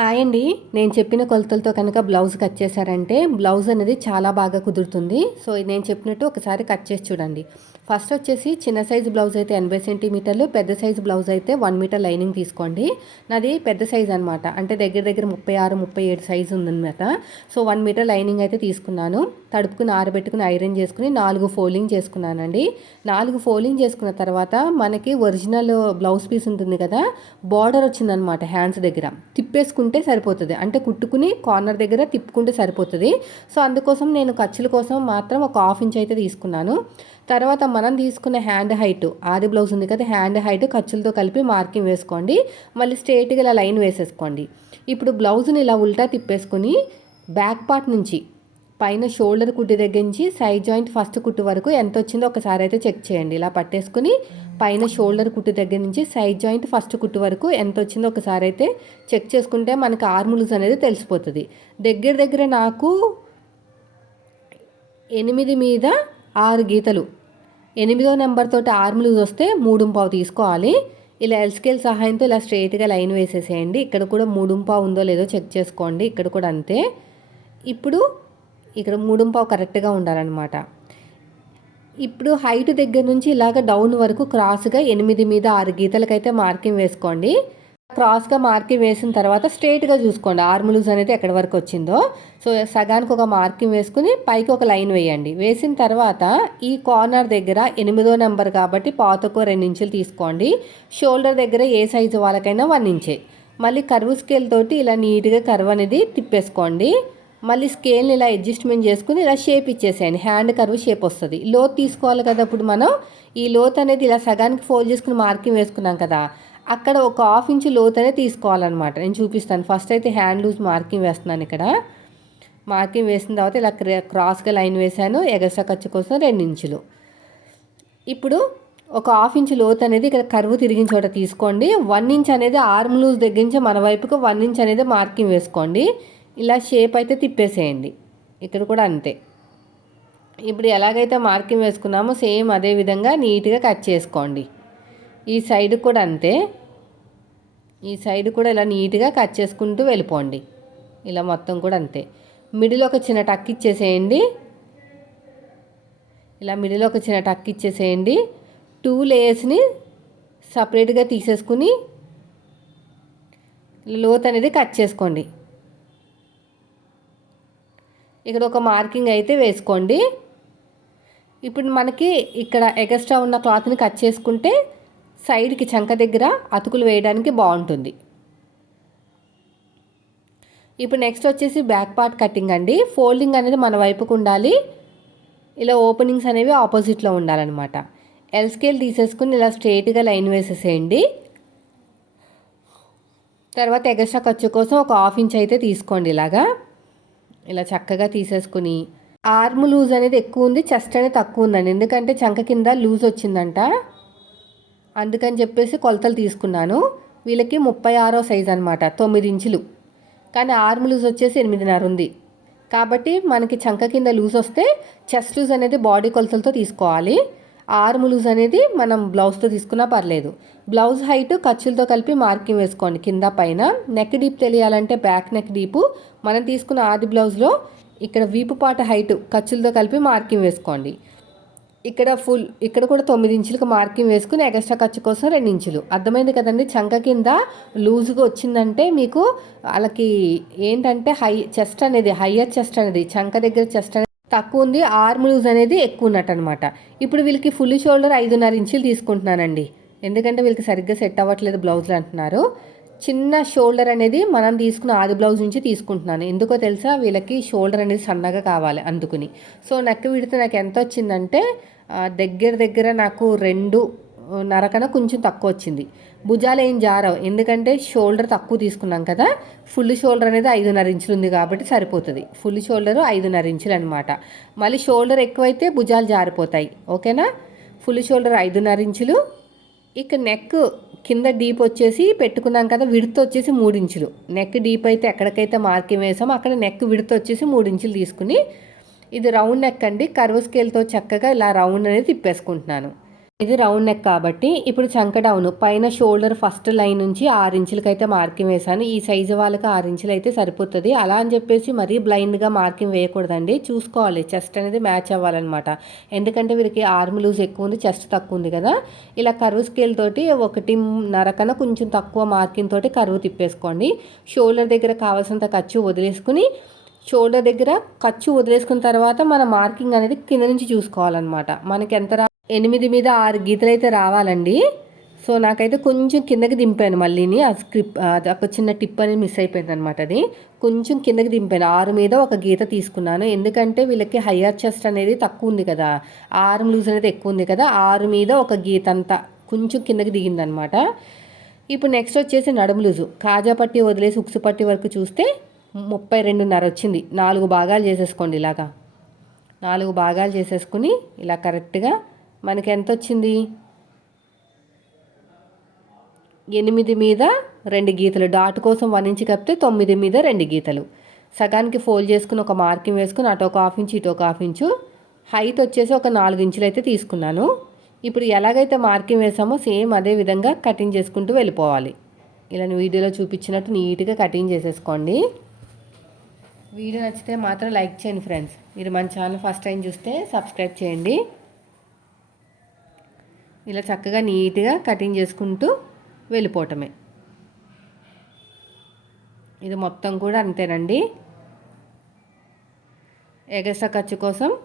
Hi అండి. నేను చెప్పిన కొలతలతో కనుక బ్లౌజ్ కట్ చేశారంటే బ్లౌజ్ అనేది చాలా బాగా కుదురుతుంది. సో నేను చెప్పినట్టు ఒకసారి కట్ చేసి చూడండి. ఫస్ట్ వచ్చేసి చిన్న సైజు బ్లౌజ్ అయితే ఎనభై సెంటీమీటర్లు పెద్ద సైజు బ్లౌజ్ అయితే వన్ మీటర్ లైనింగ్ తీసుకోండి. నాది పెద్ద సైజ్ అనమాట అంటే దగ్గర దగ్గర ముప్పై ఆరు ముప్పై ఏడు సైజు ఉందన్నమాట. సో వన్ మీటర్ లైనింగ్ అయితే తీసుకున్నాను. తడుపుకుని ఆరబెట్టుకుని ఐరన్ చేసుకుని నాలుగు ఫోల్డింగ్ చేసుకున్నానండి. నాలుగు ఫోల్డింగ్ చేసుకున్న తర్వాత మనకి ఒరిజినల్ బ్లౌజ్ పీస్ ఉంటుంది కదా బార్డర్ వచ్చిందనమాట హ్యాండ్స్ దగ్గర. తిప్పేసుకుంటే సరిపోతుంది. అంటే కుట్టుకుని కార్నర్ దగ్గర తిప్పుకుంటే సరిపోతుంది. సో అందుకోసం నేను ఖర్చుల కోసం మాత్రం ఒక హాఫ్ ఇంచ్ అయితే తీసుకున్నాను. తర్వాత మనం తీసుకున్న హ్యాండ్ హైట్ ఆది బ్లౌజ్ ఉంది కదా హ్యాండ్ హైట్ ఖర్చులతో కలిపి మార్కింగ్ వేసుకోండి. మళ్ళీ స్ట్రేట్గా ఇలా లైన్ వేసేసుకోండి. ఇప్పుడు బ్లౌజ్ని ఇలా ఉల్టా తిప్పేసుకొని బ్యాక్ పార్ట్ నుంచి పైన షోల్డర్ కుట్టి దగ్గర నుంచి సైడ్ జాయింట్ ఫస్ట్ కుట్టు వరకు ఎంత వచ్చిందో ఒకసారి అయితే చెక్ చేయండి. ఇలా పట్టేసుకుని పైన షోల్డర్ కుట్టు దగ్గర నుంచి సైడ్ జాయింట్ ఫస్ట్ కుట్టు వరకు ఎంత వచ్చిందో ఒకసారి అయితే చెక్ చేసుకుంటే మనకి ఆర్ములుస్ అనేది తెలిసిపోతుంది. దగ్గర దగ్గర నాకు ఎనిమిది మీద ఆరు గీతలు. ఎనిమిదో నెంబర్తో తోటి ఆర్మ్ లూజ్ వస్తే మూడు పావు తీసుకోవాలి. ఇలా ఎల్స్కేల్ సహాయంతో ఇలా స్ట్రైట్గా లైన్ వేసేసేయండి. ఇక్కడ కూడా మూడు పావు ఉందో లేదో చెక్ చేసుకోండి. ఇక్కడ కూడా అంతే. ఇప్పుడు ఇక్కడ మూడుంపావు కరెక్ట్గా ఉండాలన్నమాట. ఇప్పుడు హైట్ దగ్గర నుంచి ఇలాగ డౌన్ వరకు క్రాస్గా ఎనిమిది మీద ఆరు గీతలకైతే మార్కింగ్ వేసుకోండి. క్రాస్గా మార్కింగ్ వేసిన తర్వాత స్ట్రైట్గా చూసుకోండి. ఆర్మలూజ్ అనేది ఎక్కడి వరకు వచ్చిందో. సో సగానికి ఒక మార్కింగ్ వేసుకుని పైకి ఒక లైన్ వేయండి. వేసిన తర్వాత ఈ కార్నర్ దగ్గర ఎనిమిదో నెంబర్ కాబట్టి పాతకో రెండు ఇంచులు తీసుకోండి. షోల్డర్ దగ్గర ఏ సైజు వాళ్ళకైనా వన్ ఇంచే. మళ్ళీ కర్వ్ స్కేల్ తోటి ఇలా నీట్గా కర్వ్ అనేది తిప్పేసుకోండి. మళ్ళీ స్కేల్ని ఇలా అడ్జస్ట్మెంట్ చేసుకుని ఇలా షేప్ ఇచ్చేసేయండి. హ్యాండ్ కర్వ్ షేప్ వస్తుంది. లోత్ తీసుకోవాలి కదా ఇప్పుడు మనం? ఈ లోత్ అనేది ఇలా సగానికి ఫోల్డ్ చేసుకుని మార్కింగ్ వేసుకున్నాం కదా అక్కడ ఒక హాఫ్ ఇంచ్ లోతనే తీసుకోవాలన్నమాట. నేను చూపిస్తాను. ఫస్ట్ అయితే హ్యాండ్ లూజ్ మార్కింగ్ వేస్తున్నాను ఇక్కడ. మార్కింగ్ వేసిన తర్వాత ఇలా క్రాస్గా లైన్ వేసాను ఎగస్ట్రా ఖర్చు కోసం రెండు ఇంచులు ఇప్పుడు ఒక హాఫ్ ఇంచ్ లోత్ అనేది ఇక్కడ కరువు తిరిగిన చోట తీసుకోండి. వన్ ఇంచ్ అనేది ఆర్మ్ లూజ్ దగ్గర నుంచి మన వైపుకి వన్ ఇంచ్ అనేది మార్కింగ్ వేసుకోండి. ఇలా షేప్ అయితే తిప్పేసేయండి. ఇక్కడ కూడా అంతే. ఇప్పుడు ఎలాగైతే మార్కింగ్ వేసుకున్నామో సేమ్ అదే విధంగా నీట్గా కట్ చేసుకోండి. ఈ సైడ్ కూడా అంతే. ఈ సైడ్ కూడా ఇలా నీట్గా కట్ చేసుకుంటూ వెళ్ళిపోండి. ఇలా మొత్తం కూడా అంతే. మిడిల్ ఒక చిన్న టక్ ఇచ్చేసేయండి. ఇలా మిడిల్ ఒక చిన్న టక్ ఇచ్చేసేయండి. టూ లేయర్స్ని సపరేట్గా తీసేసుకుని లోత్ అనేది కట్ చేసుకోండి. ఇక్కడ ఒక మార్కింగ్ అయితే వేసుకోండి. ఇప్పుడు మనకి ఇక్కడ ఎగస్ట్రా ఉన్న క్లాత్ని కట్ చేసుకుంటే సైడ్కి చంక దగ్గర అతుకులు వేయడానికి బాగుంటుంది. ఇప్పుడు నెక్స్ట్ వచ్చేసి బ్యాక్ పార్ట్ కటింగ్ అండి. ఫోల్డింగ్ అనేది మన వైపుకు ఉండాలి. ఇలా ఓపెనింగ్స్ అనేవి ఆపోజిట్లో ఉండాలన్నమాట. ఎల్ స్కేల్ తీసేసుకుని ఇలా స్ట్రైట్గా లైన్ వేసేసేయండి. తర్వాత ఎగస్ట్రా ఖర్చు కోసం ఒక హాఫ్ ఇంచ్ అయితే తీసుకోండి ఇలాగా. ఇలా చక్కగా తీసేసుకుని. ఆర్మ్ లూజ్ అనేది ఎక్కువ ఉంది చెస్ట్ అనేది తక్కువ ఉందండి. ఎందుకంటే చంక కింద లూజ్ వచ్చిందంట. అందుకని చెప్పేసి కొలతలు తీసుకున్నాను. వీళ్ళకి ముప్పై ఆరో సైజ్ అనమాట తొమ్మిది ఇంచులు. కానీ ఆర్మ్ లూజ్ వచ్చేసి ఎనిమిదిన్నర ఉంది. కాబట్టి మనకి చంక కింద లూజ్ వస్తే చెస్ట్ లూజ్ అనేది బాడీ కొలతలతో తీసుకోవాలి. ఆర్మ్ లూజ్ అనేది మనం బ్లౌజ్తో తీసుకున్నా పర్లేదు. బ్లౌజ్ హైట్ ఖర్చులతో కలిపి మార్కింగ్ వేసుకోండి. కింద పైన నెక్ డీప్ తెలియాలంటే బ్యాక్ నెక్ డీపు. మనం తీసుకున్న ఆది బ్లౌజ్లో ఇక్కడ వీపు పాట హైట్ ఖర్చులతో కలిపి మార్కింగ్ వేసుకోండి. ఇక్కడ ఫుల్ ఇక్కడ కూడా తొమ్మిది ఇంచులకు మార్కింగ్ వేసుకుని ఎక్స్ట్రా ఖర్చు కోసం రెండు ఇంచులు. అర్థమైంది కదండి? చంక కింద లూజ్గా వచ్చిందంటే మీకు వాళ్ళకి ఏంటంటే హై చెస్ట్ అనేది హయ్యర్ చెస్ట్ అనేది చంక దగ్గర చెస్ట్ అనేది తక్కువ ఉంది ఆర్మ్ లూజ్ అనేది ఎక్కువ ఉన్నట్టు అనమాట ఇప్పుడు వీళ్ళకి ఫుల్ షోల్డర్ ఐదున్నర ఇంచులు తీసుకుంటున్నానండి. ఎందుకంటే వీళ్ళకి సరిగ్గా సెట్ అవ్వట్లేదు బ్లౌజులు అంటున్నారు. చిన్న షోల్డర్ అనేది మనం తీసుకున్న ఆది బ్లౌజ్ నుంచి తీసుకుంటున్నాను. ఎందుకో తెలుసా? వీళ్ళకి షోల్డర్ అనేది సన్నగా కావాలి అందుకుని. సో నెక్ విడితే నాకు ఎంత వచ్చిందంటే దగ్గర దగ్గర నాకు రెండు నరకన కొంచెం తక్కువ వచ్చింది భుజాలు ఏం జారవు. ఎందుకంటే షోల్డర్ తక్కువ తీసుకున్నాం కదా ఫుల్ షోల్డర్ అనేది ఐదున్నర ఇంచులు ఉంది కాబట్టి సరిపోతుంది. ఫుల్ షోల్డర్ ఐదున్నర ఇంచులు అనమాట మళ్ళీ షోల్డర్ ఎక్కువైతే భుజాలు జారిపోతాయి. ఓకేనా? ఫుల్ షోల్డర్ ఐదున్నర ఇంచులు. ఇక నెక్ కింద డీప్ వచ్చేసి పెట్టుకున్నాం కదా విడత వచ్చేసి మూడు ఇంచులు. నెక్ డీప్ అయితే ఎక్కడికైతే మార్కింగ్ వేసామో అక్కడ నెక్ విడత వచ్చేసి మూడు ఇంచులు తీసుకుని ఇది రౌండ్ నెక్ అండి. కర్వ్ స్కేల్తో చక్కగా ఇలా రౌండ్ అనేది తిప్పేసుకుంటున్నాను. ఇది రౌండ్ నెక్ కాబట్టి ఇప్పుడు చంక డౌన్ పైన షోల్డర్ ఫస్ట్ లైన్ నుంచి ఆరు ఇంచులకైతే మార్కింగ్ వేసాను ఈ సైజు వాళ్ళకి ఆరు ఇంచులు అయితే సరిపోతుంది. అలా అని చెప్పేసి మరీ బ్లైండ్గా మార్కింగ్ వేయకూడదండి. చూసుకోవాలి. చెస్ట్ అనేది మ్యాచ్ అవ్వాలన్నమాట. ఎందుకంటే వీరికి ఆర్మ్ లూజ్ ఎక్కువ ఉంది చెస్ట్ తక్కువ ఉంది కదా. ఇలా కరువు స్కేల్ తోటి ఒకటి నరకన కొంచెం తక్కువ మార్కింగ్ తోటి కరువు తిప్పేసుకోండి. షోల్డర్ దగ్గర కావాల్సినంత ఖర్చు వదిలేసుకుని షోల్డర్ దగ్గర ఖర్చు వదిలేసుకున్న తర్వాత మన మార్కింగ్ అనేది కింద నుంచి చూసుకోవాలన్నమాట. మనకి ఎంత రా ఎనిమిది మీద ఆరు గీతలు అయితే రావాలండి. సో నాకైతే కొంచెం కిందకి దింపాను మళ్ళీని. ఆ స్క్రిప్ ఒక చిన్న టిప్ అనేది మిస్ అయిపోయింది అనమాట అది. కొంచెం కిందకి దింపాను. ఆరు మీద ఒక గీత తీసుకున్నాను. ఎందుకంటే వీళ్ళకి హయ్యర్ చెస్ట్ అనేది తక్కువ ఉంది కదా. ఆరు లూజ్ అనేది ఎక్కువ ఉంది కదా. ఆరు మీద ఒక గీత అంతా కొంచెం కిందకి దిగిందనమాట ఇప్పుడు నెక్స్ట్ వచ్చేసి నడుము లూజు. కాజా పట్టి వదిలేసి ఉక్సు పట్టి వరకు చూస్తే ముప్పై రెండున్నర వచ్చింది. నాలుగు భాగాలు చేసేసుకోండి ఇలాగా. నాలుగు భాగాలు చేసేసుకుని ఇలా కరెక్ట్గా మనకి ఎంత వచ్చింది ఎనిమిది మీద రెండు గీతలు. డాట్ కోసం వన్ ఇంచ్ కప్పితే తొమ్మిది మీద రెండు గీతలు. సగానికి ఫోల్డ్ చేసుకుని ఒక మార్కింగ్ వేసుకుని అటు ఒక హాఫ్ ఇంచు ఇటు ఒక హాఫ్ ఇంచు. హైట్ వచ్చేసి ఒక నాలుగు ఇంచులు అయితే తీసుకున్నాను. ఇప్పుడు ఎలాగైతే మార్కింగ్ వేసామో సేమ్ అదే విధంగా కటింగ్ చేసుకుంటూ వెళ్ళిపోవాలి. ఇలా వీడియోలో చూపించినట్టు నీట్గా కటింగ్ చేసేసుకోండి. వీడియో నచ్చితే మాత్రం లైక్ చేయండి ఫ్రెండ్స్. మీరు మన ఛానల్ ఫస్ట్ టైం చూస్తే సబ్స్క్రైబ్ చేయండి. ఇలా చక్కగా నీట్గా కటింగ్ చేసుకుంటూ వెళ్ళిపోవటమే. ఇది మొత్తం కూడా అంతేనండి. ఎగస్ట్రా ఖర్చు కోసం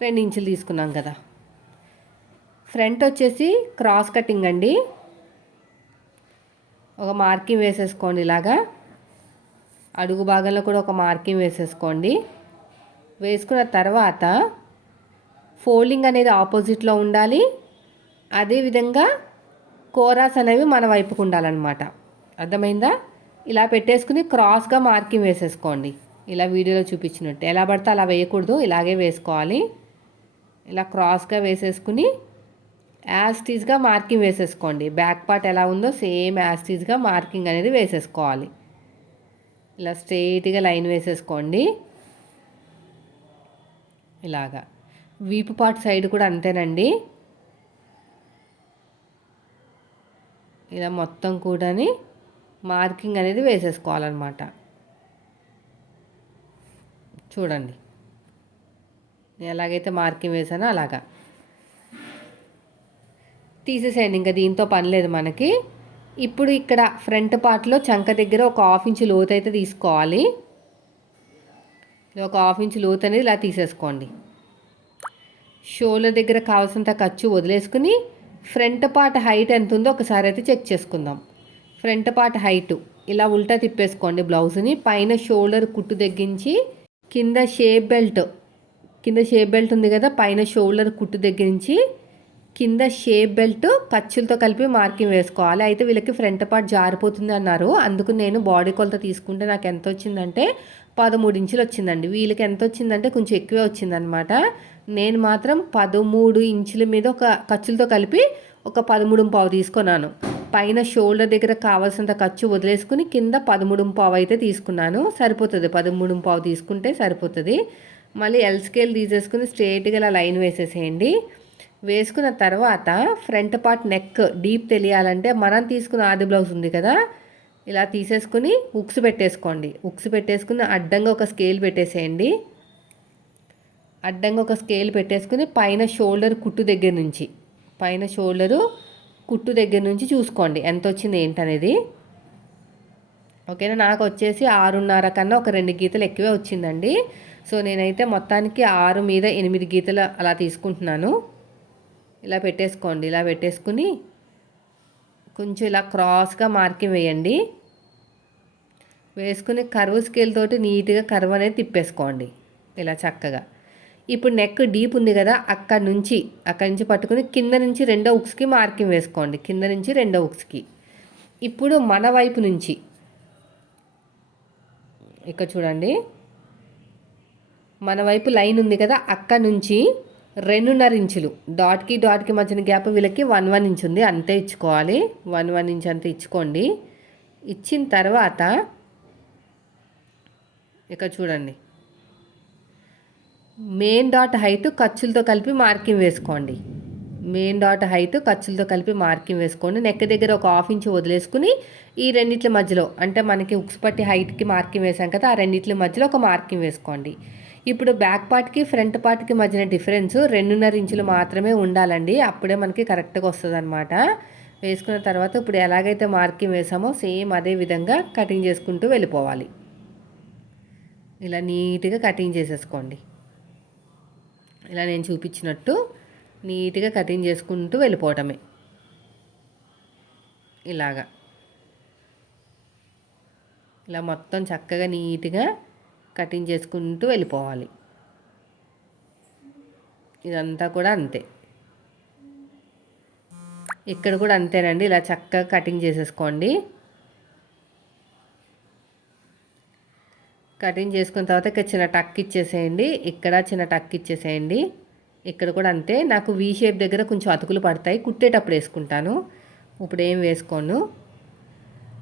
రెండు ఇంచులు తీసుకున్నాం కదా. ఫ్రంట్ వచ్చేసి క్రాస్ కటింగ్ అండి. ఒక మార్కింగ్ వేసేసుకోండి ఇలాగా. అడుగు భాగంలో కూడా ఒక మార్కింగ్ వేసేసుకోండి. వేసుకున్న తర్వాత ఫోల్డింగ్ అనేది ఆపోజిట్లో ఉండాలి. అదేవిధంగా కోరాస్ అనేవి మన వైపుకు ఉండాలన్నమాట. అర్థమైందా? ఇలా పెట్టేసుకుని క్రాస్గా మార్కింగ్ వేసేసుకోండి. ఇలా వీడియోలో చూపించినట్టు. ఎలా పడితే అలా వేయకూడదు. ఇలాగే వేసుకోవాలి. ఇలా క్రాస్గా వేసేసుకుని యాస్టీజ్గా మార్కింగ్ వేసేసుకోండి. బ్యాక్ పార్ట్ ఎలా ఉందో సేమ్ యాస్టీజ్గా మార్కింగ్ అనేది వేసేసుకోవాలి. ఇలా స్ట్రెయిట్గా లైన్ వేసేసుకోండి. ఇలాగా. వీపు పార్ట్ సైడ్ కూడా అంతేనండి. ఇలా మొత్తం కూడాని మార్కింగ్ అనేది వేసేసుకోవాలన్నమాట. చూడండి. ఎలాగైతే మార్కింగ్ వేసానో అలాగా. తీసేసేయండి ఇంకా దీంతో పని లేదు మనకి. ఇప్పుడు ఇక్కడ ఫ్రంట్ పార్ట్లో చంక దగ్గర ఒక హాఫ్ ఇంచ్ లోతు అయితే తీసుకోవాలి. ఒక హాఫ్ ఇంచ్ లోతు అనేది ఇలా తీసేసుకోండి. షోల్డర్ దగ్గర కావాల్సినంత ఖర్చు వదిలేసుకుని ఫ్రంట్ పార్ట్ హైట్ ఎంత ఉందో ఒకసారి అయితే చెక్ చేసుకుందాం. Front part height. ఇలా ఉల్టా తిప్పేసుకోండి బ్లౌజ్ని. పైన షోల్డర్ కుట్టు తగ్గించి కింద షేప్ బెల్ట్. కింద షేప్ బెల్ట్ ఉంది కదా పైన షోల్డర్ కుట్టు తగ్గించి కింద షేప్ బెల్ట్ ఖర్చులతో కలిపి మార్కింగ్ వేసుకోవాలి. అయితే వీళ్ళకి ఫ్రంట్ పార్ట్ జారిపోతుంది అన్నారు. అందుకు నేను బాడీ కొలత తీసుకుంటే నాకు ఎంత వచ్చిందంటే పదమూడు ఇంచులు వచ్చిందండి. వీళ్ళకి ఎంత వచ్చిందంటే కొంచెం ఎక్కువే వచ్చిందనమాట నేను మాత్రం పదమూడు ఇంచుల మీద ఒక ఖర్చులతో కలిపి ఒక పదమూడు పావు తీసుకున్నాను. పైన షోల్డర్ దగ్గర కావాల్సినంత ఖర్చు వదిలేసుకుని కింద పదమూడు పావు అయితే తీసుకున్నాను. సరిపోతుంది. పదమూడు పావు తీసుకుంటే సరిపోతుంది. మళ్ళీ ఎల్ స్కేల్ తీసేసుకుని స్ట్రేట్గా ఇలా లైన్ వేసేసేయండి. వేసుకున్న తర్వాత ఫ్రంట్ పార్ట్ నెక్ డీప్ తెలియాలంటే మనం తీసుకున్న ఆది బ్లౌజ్ ఉంది కదా ఇలా తీసేసుకుని ఉక్స్ పెట్టేసుకోండి. ఉక్స్ పెట్టేసుకుని అడ్డంగా ఒక స్కేల్ పెట్టేసేయండి. అడ్డంగా ఒక స్కేల్ పెట్టేసుకుని పైన షోల్డర్ కుట్టు దగ్గర నుంచి పైన షోల్డరు కుట్టు దగ్గర నుంచి చూసుకోండి. ఎంత వచ్చింది ఏంటనేది. ఓకేనా? నాకు వచ్చేసి ఆరున్నర కన్నా ఒక రెండు గీతలు ఎక్కువే వచ్చిందండి. సో నేనైతే మొత్తానికి ఆరు మీద ఎనిమిది గీతలు అలా తీసుకుంటున్నాను. ఇలా పెట్టేసుకోండి. ఇలా పెట్టేసుకుని కొంచెం ఇలా క్రాస్గా మార్కింగ్ వేయండి. వేసుకుని కర్వ్ స్కేల్ తోటి నీట్గా కర్వ్ అనేది తిప్పేసుకోండి. ఇలా చక్కగా. ఇప్పుడు నెక్ డీప్ ఉంది కదా అక్కడ నుంచి అక్కడ నుంచి పట్టుకుని కింద నుంచి రెండో ఉక్స్కి మార్కింగ్ వేసుకోండి. కింద నుంచి రెండో ఉక్స్కి. ఇప్పుడు మన వైపు నుంచి ఇక్కడ చూడండి మన వైపు లైన్ ఉంది కదా అక్కడ నుంచి రెండున్నర ఇంచులు. డాట్కి డాట్కి మధ్యన గ్యాప్ వీళ్ళకి వన్ వన్ ఇంచ్ ఉంది అంతే ఇచ్చుకోవాలి. వన్ వన్ ఇంచ్ అంతే ఇచ్చుకోండి. ఇచ్చిన తర్వాత ఇక్కడ చూడండి. మెయిన్ డాట్ హైట్ ఖర్చులతో కలిపి మార్కింగ్ వేసుకోండి. మెయిన్ డాట్ హైట్ ఖర్చులతో కలిపి మార్కింగ్ వేసుకోండి. నెక్ దగ్గర ఒక హాఫ్ ఇంచ్ వదిలేసుకుని ఈ రెండిట్ల మధ్యలో అంటే మనకి ఉక్స్ పట్టి హైట్కి మార్కింగ్ వేసాం కదా ఆ రెండిట్ల మధ్యలో ఒక మార్కింగ్ వేసుకోండి. ఇప్పుడు బ్యాక్ పార్ట్కి ఫ్రంట్ పార్ట్కి మధ్యన డిఫరెన్స్ రెండున్నర ఇంచులు మాత్రమే ఉండాలండి. అప్పుడే మనకి కరెక్ట్గా వస్తుంది అనమాట వేసుకున్న తర్వాత ఇప్పుడు ఎలాగైతే మార్కింగ్ వేసామో సేమ్ అదే విధంగా కటింగ్ చేసుకుంటూ వెళ్ళిపోవాలి. ఇలా నీట్గా కటింగ్ చేసేసుకోండి. ఇలా నేను చూపించినట్టు నీట్గా కటింగ్ చేసుకుంటూ వెళ్ళిపోవటమే. ఇలాగా. ఇలా మొత్తం చక్కగా నీట్గా కటింగ్ చేసుకుంటూ వెళ్ళిపోవాలి. ఇదంతా కూడా అంతే. ఇక్కడ కూడా అంతేనండి. ఇలా చక్కగా కటింగ్ చేసేసుకోండి. కటింగ్ చేసుకున్న తర్వాత ఇక్కడ చిన్న టక్ ఇచ్చేసేయండి. ఇక్కడ చిన్న టక్ ఇచ్చేసేయండి. ఇక్కడ కూడా అంతే. నాకు వీ షేప్ దగ్గర కొంచెం అతుకులు పడతాయి. కుట్టేటప్పుడు వేసుకుంటాను. ఇప్పుడు ఏం వేసుకోను?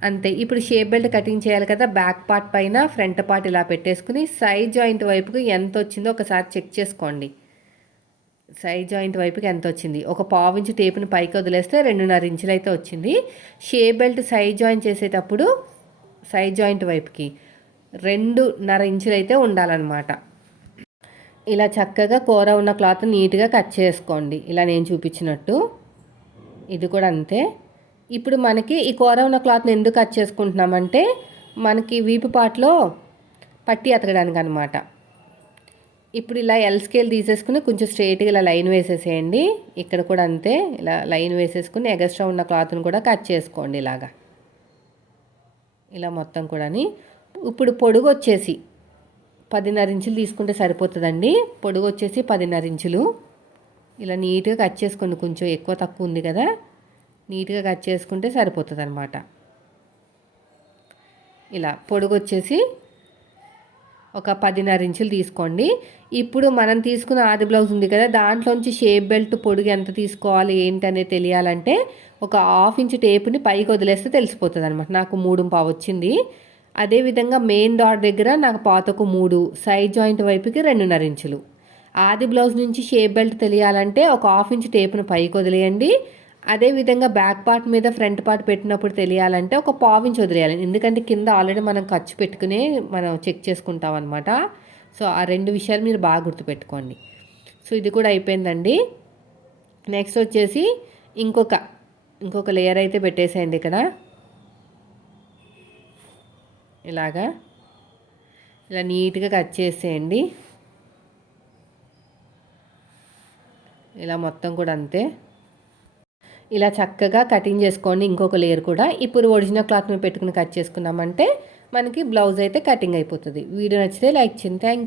అంతే. ఇప్పుడు షేప్ బెల్ట్ కటింగ్ చేయాలి కదా బ్యాక్ పార్ట్ పైన ఫ్రంట్ పార్ట్ ఇలా పెట్టేసుకుని సైడ్ జాయింట్ వైపుకి ఎంత వచ్చిందో ఒకసారి చెక్ చేసుకోండి. సైడ్ జాయింట్ వైపుకి ఎంత వచ్చింది? ఒక పావు ఇంచు టేపుని పైకి వదిలేస్తే రెండున్నర ఇంచులు అయితే వచ్చింది. షేప్ బెల్ట్ సైడ్ జాయింట్ చేసేటప్పుడు సైడ్ జాయింట్ వైపుకి రెండున్నర ఇంచులు అయితే ఉండాలన్నమాట. ఇలా చక్కగా కూర ఉన్న క్లాత్ నీట్గా కట్ చేసుకోండి. ఇలా నేను చూపించినట్టు. ఇది కూడా అంతే. ఇప్పుడు మనకి ఈ కూర ఉన్న క్లాత్ని ఎందుకు కట్ చేసుకుంటున్నామంటే మనకి వీపు పాటలో పట్టి అతకడానికి అనమాట ఇప్పుడు ఇలా ఎల్ స్కేల్ తీసేసుకుని కొంచెం స్ట్రైట్గా ఇలా లైన్ వేసేసేయండి. ఇక్కడ కూడా అంతే. ఇలా లైన్ వేసేసుకుని ఎగస్ట్రా ఉన్న క్లాత్ని కూడా కట్ చేసుకోండి ఇలాగా. ఇలా మొత్తం కూడాని ఇప్పుడు పొడుగు వచ్చేసి పదిన్నర ఇంచులు తీసుకుంటే సరిపోతుందండి. పొడుగు వచ్చేసి పదిన్నర ఇంచులు ఇలా నీట్గా కట్ చేసుకోండి కొంచెం ఎక్కువ తక్కువ ఉంది కదా. నీట్గా కట్ చేసుకుంటే సరిపోతుంది అనమాట ఇలా పొడుగు వచ్చేసి ఒక పదిన్నర ఇంచులు తీసుకోండి. ఇప్పుడు మనం తీసుకున్న ఆది బ్లౌజ్ ఉంది కదా దాంట్లోంచి షేప్ బెల్ట్ పొడుగు ఎంత తీసుకోవాలి ఏంటనేది తెలియాలంటే ఒక హాఫ్ ఇంచ్ టేపుని పైకి వదిలేస్తే తెలిసిపోతుంది అనమాట నాకు మూడు పావు వచ్చింది. అదేవిధంగా మెయిన్ డాట్ దగ్గర నాకు పాతకు మూడు సైడ్ జాయింట్ వైపుకి రెండున్నర ఇంచులు. ఆది బ్లౌజ్ నుంచి షేప్ బెల్ట్ తెలియాలంటే ఒక హాఫ్ ఇంచ్ టేప్ను పైకి వదిలేయండి. అదేవిధంగా బ్యాక్ పార్ట్ మీద ఫ్రంట్ పార్ట్ పెట్టినప్పుడు తెలియాలంటే ఒక పావించి వదిలేయాలి. ఎందుకంటే కింద ఆల్రెడీ మనం ఖర్చు పెట్టుకునే మనం చెక్ చేసుకుంటాం అనమాట సో ఆ రెండు విషయాలు మీరు బాగా గుర్తుపెట్టుకోండి. సో ఇది కూడా అయిపోయిందండి. నెక్స్ట్ వచ్చేసి ఇంకొక ఇంకొక లేయర్ అయితే పెట్టేసేయండి ఇక్కడ. ఇలాగా ఇలా నీట్గా కట్ చేసేయండి. ఇలా మొత్తం కూడా అంతే. ఇలా చక్కగా కటింగ్ చేసుకోండి. ఇంకొక లేయర్ కూడా. ఇప్పుడు ఒరిజినల్ క్లాత్ మీద పెట్టుకుని కట్ చేసుకున్నామంటే మనకి బ్లౌజ్ అయితే కటింగ్ అయిపోతుంది. వీడియో నచ్చితే లైక్ చేయండి. థ్యాంక్